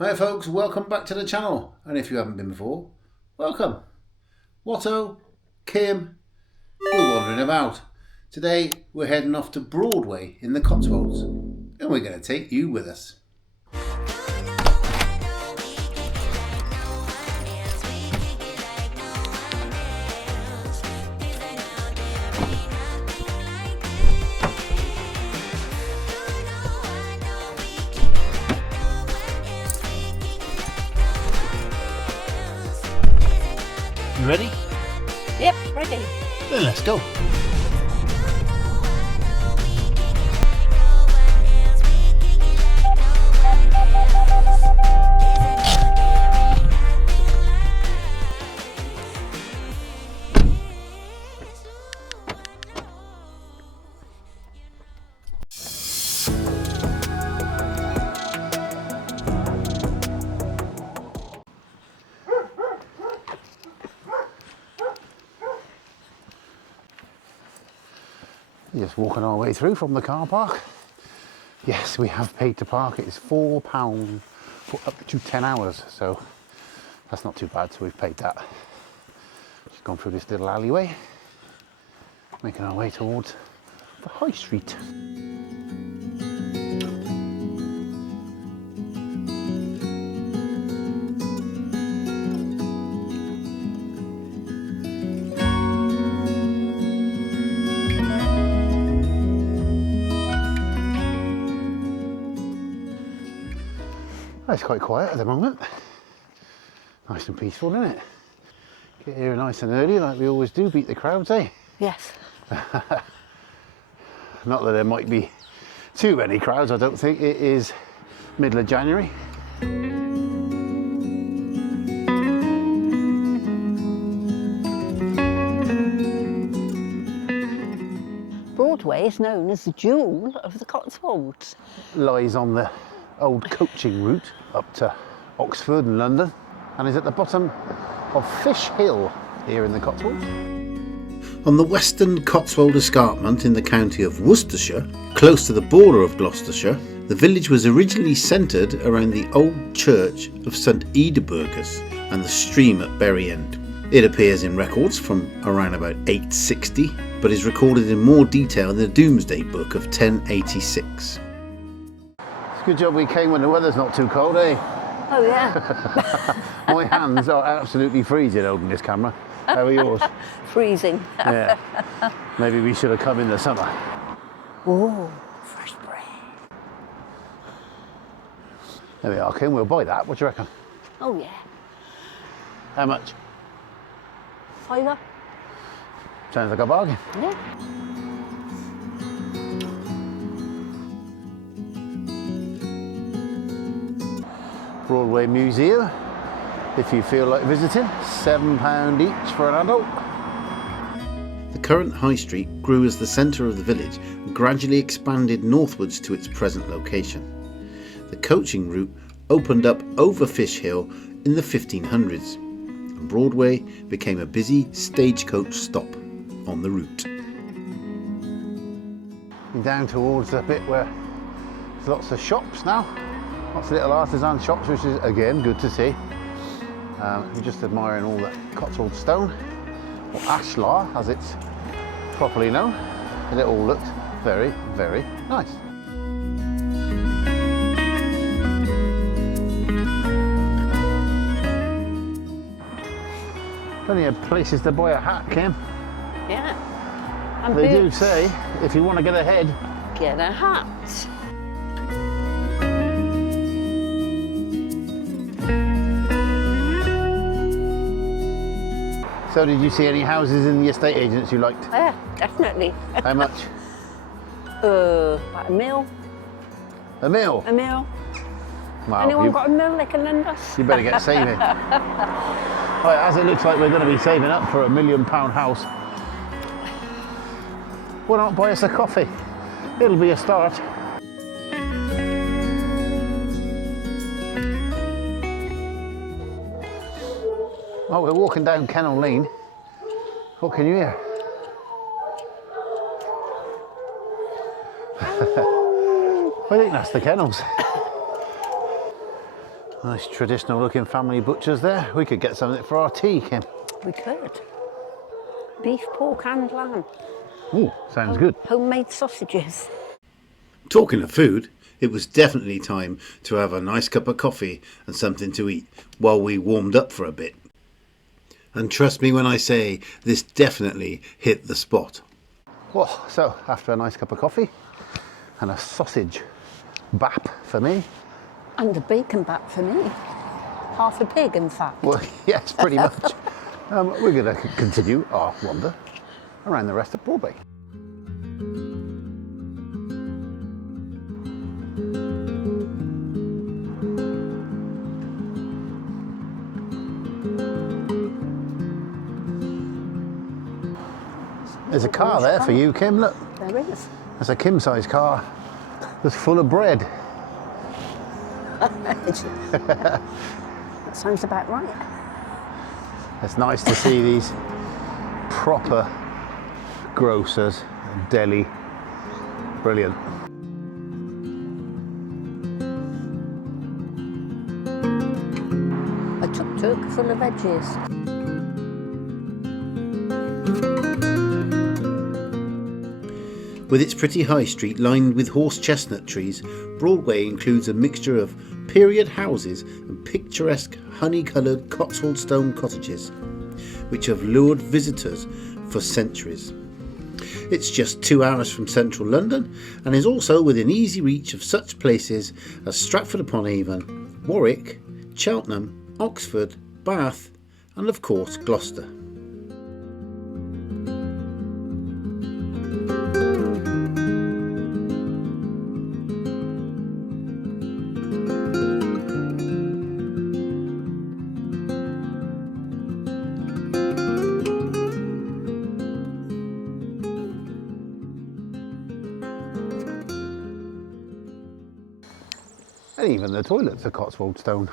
Hi folks, welcome back to the channel, and if you haven't been before, welcome. Watto, Kim, we're wandering about. Today we're heading off to Broadway in the Cotswolds, and we're going to take you with us. You ready? Yep, ready. Then let's go. Just walking our way through from the car park. Yes, we have paid to park. It's £4 for up to 10 hours, so that's not too bad. So we've paid that. Just gone through this little alleyway, making our way towards the high street. It's quite quiet at the moment. Nice and peaceful, isn't it? Get here nice and early like we always do, beat the crowds, eh? Yes. Not that there might be too many crowds, I don't think. It is middle of January. Broadway is known as the Jewel of the Cotswolds. Lies on the old coaching route up to Oxford and London, and is at the bottom of Fish Hill here in the Cotswolds. On the western Cotswold escarpment in the county of Worcestershire, close to the border of Gloucestershire, the village was originally centred around the old church of St Eadburgha and the stream at Bury End. It appears in records from around about 860, but is recorded in more detail in the Domesday Book of 1086. Good job we came when the weather's not too cold, eh? Oh yeah. My hands are absolutely freezing holding this camera. How are yours? Freezing. Yeah. Maybe we should have come in the summer. Oh, fresh bread. There we are, Kim. We'll buy that. What do you reckon? Oh yeah. How much? £5. Sounds like a bargain. Yeah. Broadway Museum, if you feel like visiting, £7 each for an adult. The current high street grew as the centre of the village and gradually expanded northwards to its present location. The coaching route opened up over Fish Hill in the 1500s, and Broadway became a busy stagecoach stop on the route. And down towards the bit where there's lots of shops now. Lots of little artisan shops, which is again good to see. I'm just admiring all the Cotswold stone, or ashlar as it's properly known, and it all looks very, very nice. Plenty of places to buy a hat, Kim. Yeah. And They do boots. say if you want to get ahead, Get a hat. So did you see any houses in the estate agents you liked? Yeah, definitely. How much? About a mil. A mil? A mil. Wow, Anyone got a mil they can lend us? you better get saving. Right, as it looks like we're going to be saving up for £1 million house, why not buy us a coffee? It'll be a start. Oh, we're walking down Kennel Lane. What can you hear? I think that's the kennels. Nice traditional looking family butchers there. We could get something for our tea, Kim. We could. Beef, pork and lamb. Oh, sounds good. Homemade sausages. Talking of food, it was definitely time to have a nice cup of coffee and something to eat while we warmed up for a bit. And trust me when I say this definitely hit the spot. Well, so after a nice cup of coffee and a sausage bap for me. And a bacon back for me. Half a pig, in fact. Well, yes, pretty much. We're going to continue our wander around the rest of Broadway. There's a car there for you, Kim, look. There is. That's a Kim-sized car that's full of bread. That sounds about right. It's nice to see these proper grocers and deli. Brilliant. A tuk-tuk full of veggies. With its pretty high street lined with horse chestnut trees, Broadway includes a mixture of period houses and picturesque honey-coloured Cotswold stone cottages, which have lured visitors for centuries. It's just 2 hours from central London and is also within easy reach of such places as Stratford-upon-Avon, Warwick, Cheltenham, Oxford, Bath and of course Gloucester. And even the toilets are Cotswold stone.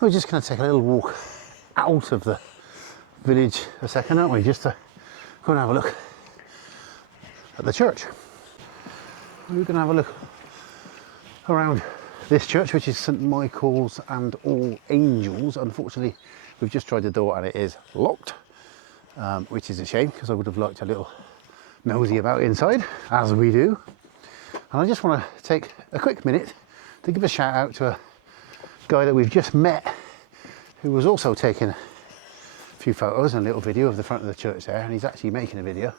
We're just going to take a little walk out of the village a second, aren't we? Just to go and have a look at the church. We're going to have a look around this church, which is St Michael's and All Angels. Unfortunately, we've just tried the door and it is locked, which is a shame because I would have liked a little nosy about inside, as we do. And I just want to take a quick minute to give a shout out to a guy that we've just met who was also taking a few photos and a little video of the front of the church there, and he's actually making a video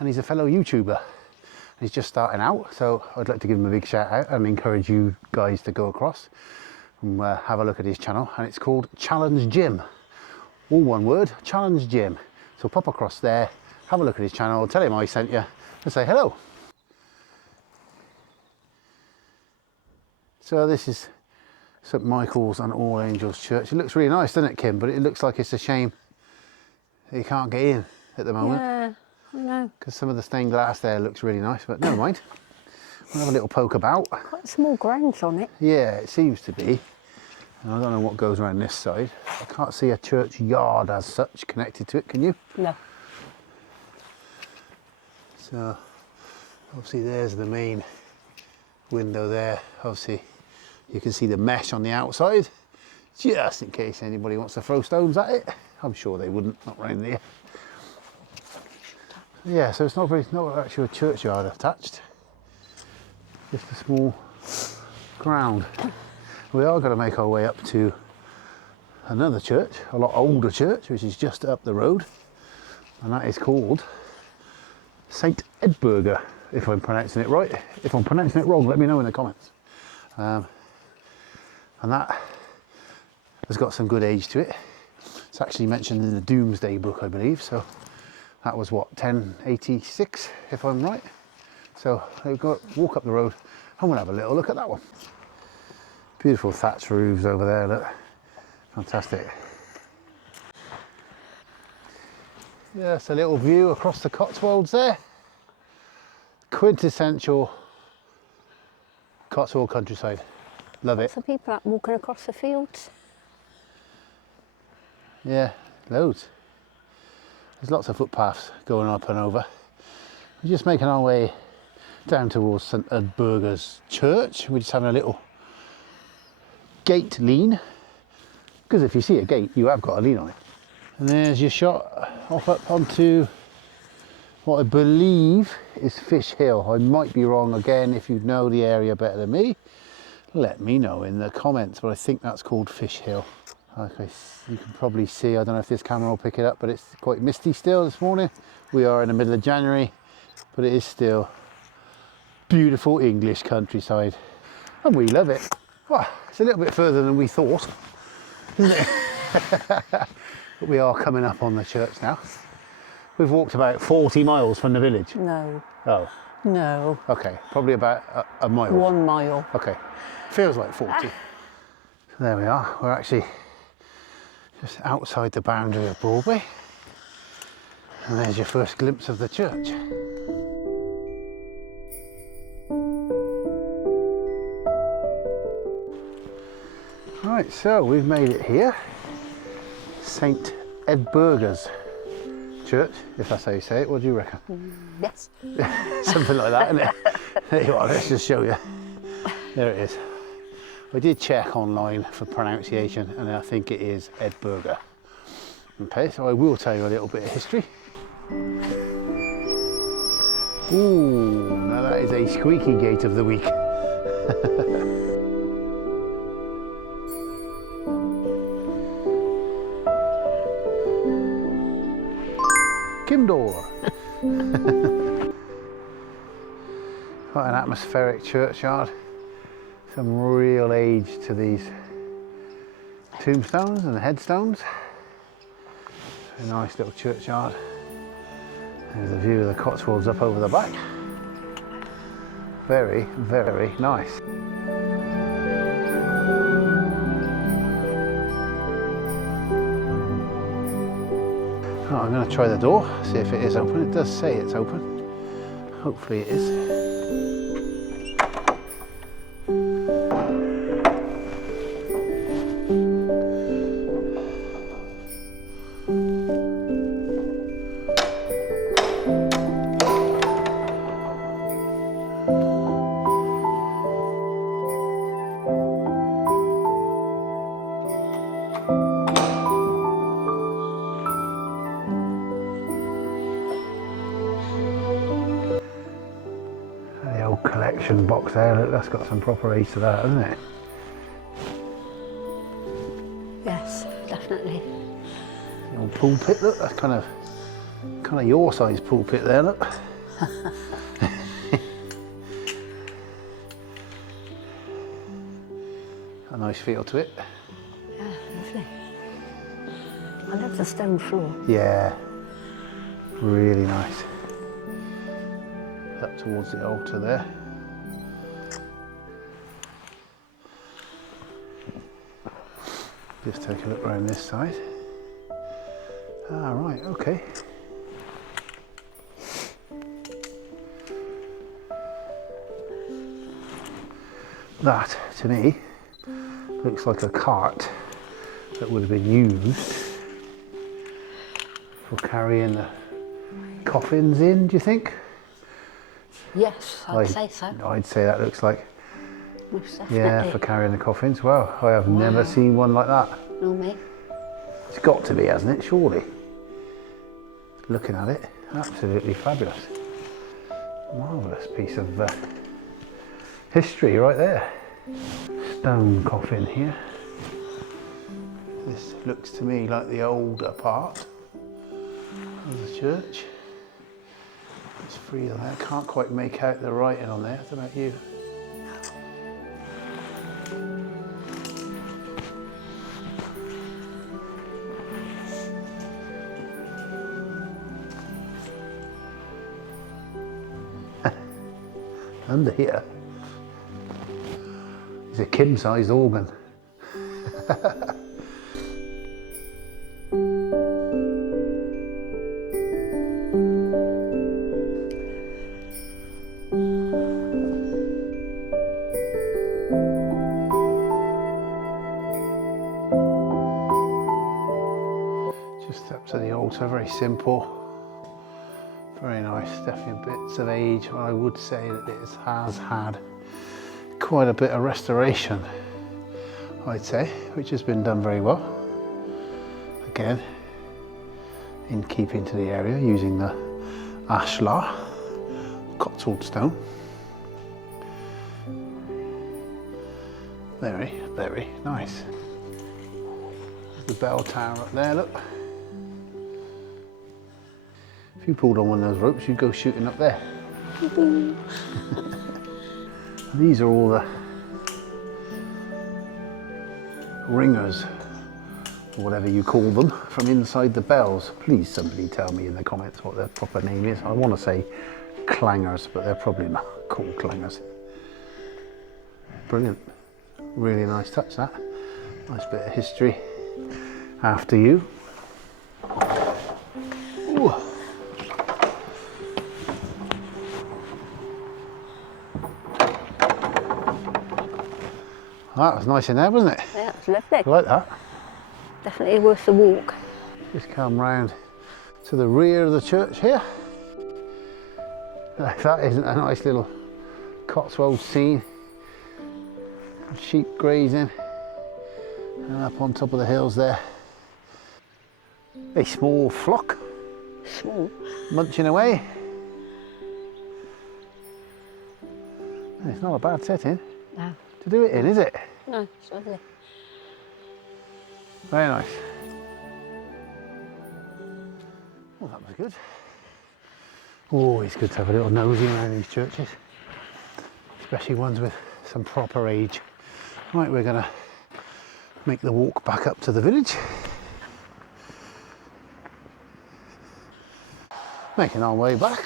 and he's a fellow YouTuber and he's just starting out, so I'd like to give him a big shout out and encourage you guys to go across and have a look at his channel, and it's called Challenge Jim, all one word, Challenge Jim. So pop across there, have a look at his channel, tell him I sent you and say hello. So this is St Michael's and All Angels Church. It looks really nice, doesn't it, Kim? But it looks like it's a shame that you can't get in at the moment. Yeah, I know. Because some of the stained glass there looks really nice, but never mind. We'll have a little poke about. Quite small grounds on it. Yeah, it seems to be. And I don't know what goes around this side. I can't see a church yard as such connected to it, can you? No. So, obviously there's the main window there. Obviously, you can see the mesh on the outside, just in case anybody wants to throw stones at it. I'm sure they wouldn't, not round there. Yeah, so it's not actually a churchyard attached, just a small ground. We are going to make our way up to another church, a lot older church, which is just up the road, and that is called St Eadburgha, if I'm pronouncing it right. If I'm pronouncing it wrong, let me know in the comments. And that has got some good age to it. It's actually mentioned in the Doomsday Book, I believe, so that was what, 1086, if I'm right. So we'll go walk up the road and we'll have a little look at that one. Beautiful thatched roofs over there, look, fantastic. Yes, a little view across the Cotswolds there. Quintessential Cotswold countryside. Love it. Some people out walking across the fields. Yeah, loads. There's lots of footpaths going up and over. We're just making our way down towards St Eadburgha's church. We're just having a little gate lean, because if you see a gate, you have got a lean on it. And there's your shot off up onto what I believe is Fish Hill. I might be wrong again. If you know the area better than me, let me know in the comments, but I think that's called Fish Hill. Okay, you can probably see, I don't know if this camera will pick it up, but it's quite misty still this morning. We are in the middle of January, but it is still beautiful English countryside, and we love it. Well, it's a little bit further than we thought, isn't it? But we are coming up on the church now. We've walked about 40 miles from the village. No. Oh. No. Okay, probably about a mile. 1 mile. Okay, feels like 40. So there we are. We're actually just outside the boundary of Broadway. And there's your first glimpse of the church. Right, so we've made it here. St. Eadburgha's church, if that's how you say it. What do you reckon? Yes. Something like that, isn't it? There you are, let's just show you. There it is. I did check online for pronunciation, and I think it is Eadburgha. Okay, so I will tell you a little bit of history. Ooh, now that is a squeaky gate of the week. Kimdor. Quite an atmospheric churchyard. Some real age to these tombstones and headstones. A nice little churchyard. There's a view of the Cotswolds up over the back. Very, very nice. Oh, I'm going to try the door, see if it is open. It does say it's open. Hopefully it is. Collection box there, look, that's got some proper age to that, hasn't it? Yes, definitely. The old pulpit, look, that's kind of your size pulpit there, look. A nice feel to it. Yeah, lovely. I love the stone floor. Yeah, really nice. Up towards the altar there. Just take a look around this side. Ah, right, okay. That, to me, looks like a cart that would have been used for carrying the coffins in, do you think? Yes, I'd say so. I'd say that looks like, Most definitely. yeah, for carrying the coffins. Wow, I have never seen one like that. No, me. It's got to be, hasn't it, surely? Looking at it, absolutely fabulous. Marvellous piece of history right there. Stone coffin here. This looks to me like the older part of the church. It's free there. I can't quite make out the writing on there. I don't know about you. Under here is a Kim-sized organ. Just up to the altar, very simple. Very nice, definitely bits of age. I would say that it has had quite a bit of restoration I'd say, which has been done very well. Again, in keeping to the area, using the ashlar, Cotswold stone. Very, very nice. There's the bell tower up there, look. If you pulled on one of those ropes, you'd go shooting up there. These are all the ringers, or whatever you call them, from inside the bells. Please somebody tell me in the comments what their proper name is. I want to say clangers, but they're probably not called clangers. Brilliant. Really nice touch, that. Nice bit of history. After you. Ooh. That was nice in there, wasn't it? Yeah, it's lovely. I like that. Definitely worth the walk. Just come round to the rear of the church here. If that isn't a nice little Cotswold scene. Sheep grazing, and up on top of the hills there, a small flock, munching away. It's not a bad setting to do it in, is it? No, it's lovely. Very nice. Well, that was good. Always good to have a little nosy around these churches, especially ones with some proper age. Right, we're going to make the walk back up to the village. Making our way back.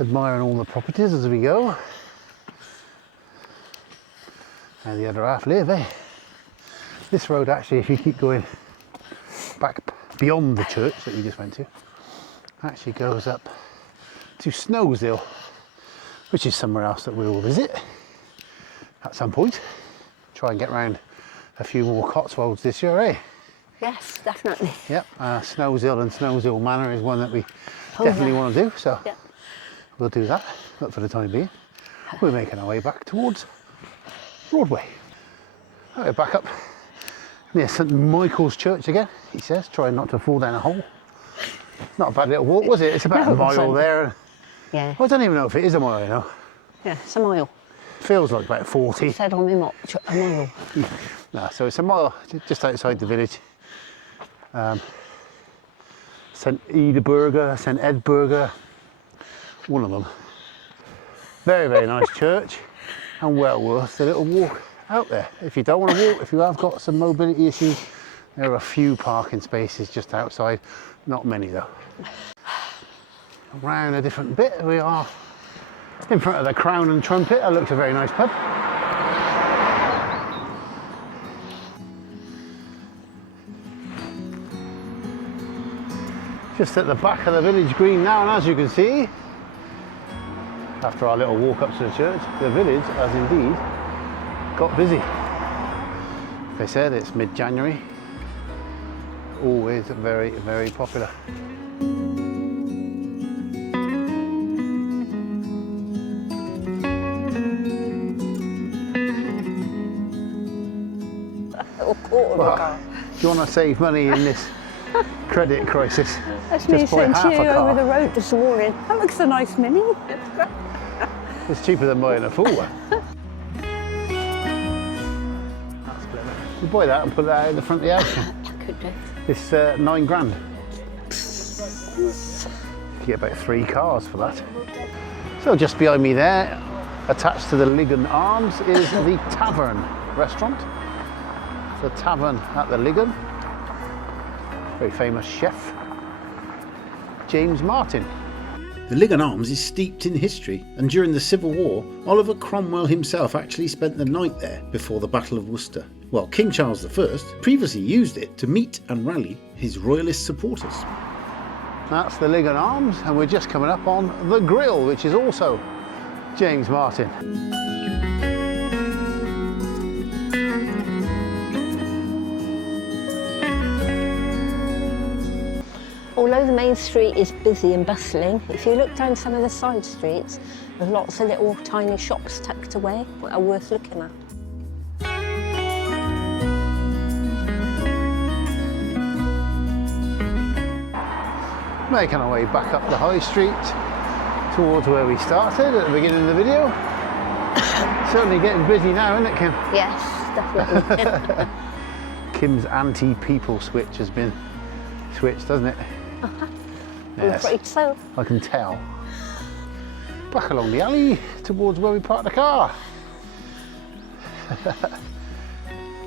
Admiring all the properties as we go. How the other half live, eh? This road actually, if you keep going back beyond the church that we just went to, actually goes up to Snowshill, which is somewhere else that we will visit at some point. Try and get round a few more Cotswolds this year, eh? Yes, definitely. Yep, Snowshill and Snowshill Manor is one that we definitely want to do, so we'll do that. But for the time being, we're making our way back towards Broadway. We're back up near St Michael's Church again, he says, trying not to fall down a hole. Not a bad little walk, was it? It's about a mile there. Yeah. I don't even know if it is a mile, you know. Yeah, it's a mile. Feels like about 40. It said on my watch, a mile. No, so it's a mile just outside the village. St Eadburgha, St Eadburgha, one of them. Very, very nice church, and well worth a little walk out there. If you don't want to walk, if you have got some mobility issues, there are a few parking spaces just outside, not many though. Around a different bit, we are in front of the Crown and Trumpet. That looks a very nice pub. Just at the back of the village green now, and as you can see, after our little walk up to the church, the village has indeed got busy. They said it's mid-January, always very, very popular. Well, do you want to save money in this credit crisis? That's me sent you over the road this morning. That looks a nice mini. It's cheaper than buying a full one. That's clever. You buy that and put that out in the front of the house. I could do. It's £9 grand. You get about 3 cars for that. So just behind me there, attached to the Ligon Arms, is the Tavern restaurant. The Tavern at the Ligon. Very famous chef, James Martin. The Ligon Arms is steeped in history, and during the Civil War, Oliver Cromwell himself actually spent the night there before the Battle of Worcester, while King Charles I previously used it to meet and rally his royalist supporters. That's the Ligon Arms, and we're just coming up on the Grill, which is also James Martin. Although the main street is busy and bustling, if you look down some of the side streets, there's lots of little tiny shops tucked away that are worth looking at. Making our way back up the high street towards where we started at the beginning of the video. Certainly getting busy now, isn't it, Kim? Yes, definitely. Kim's anti-people switch has been switched, doesn't it? I'm afraid so. I can tell. Back along the alley towards where we parked the car.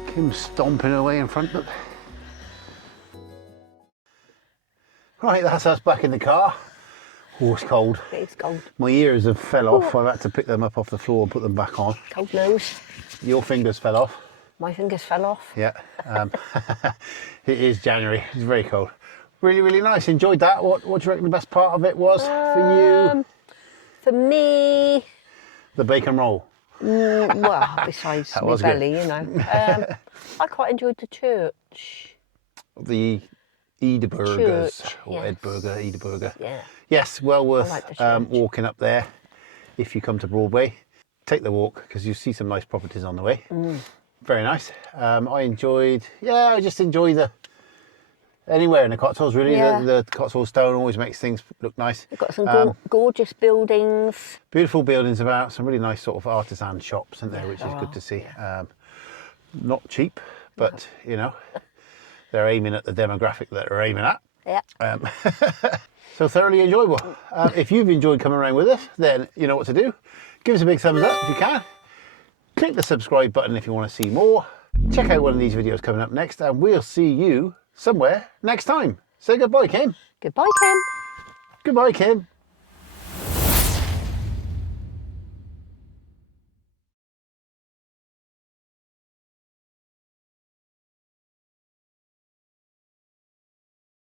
Kim's stomping away in front of it. Right, that's us back in the car. Oh, it's cold. It's cold. My ears have fell off. I've had to pick them up off the floor and put them back on. Cold nose. Your fingers fell off. My fingers fell off. Yeah. It is January. It's very cold. Really, really nice. Enjoyed that. What do you reckon the best part of it was for you? For me, The bacon roll. well, besides That my was belly, good. you know. I quite enjoyed the church. The Eadburghas, Church, or yes. Eadburgha. Yeah. Yes, well worth like the church. walking up there if you come to Broadway. Take the walk because you see some nice properties on the way. Very nice. I just enjoy anywhere in the Cotswolds really. Yeah. The Cotswold stone always makes things look nice. We've got some gorgeous buildings. Beautiful buildings about, some really nice sort of artisan shops, isn't there, which is good to see. Not cheap, but you know, they're aiming at the demographic that they're aiming at. Yeah. So thoroughly enjoyable. If you've enjoyed coming around with us, then you know what to do. Give us a big thumbs up if you can. Click the subscribe button if you want to see more. Check out one of these videos coming up next, and we'll see you somewhere next time. Say goodbye, Kim. Goodbye, Kim. Goodbye, Kim.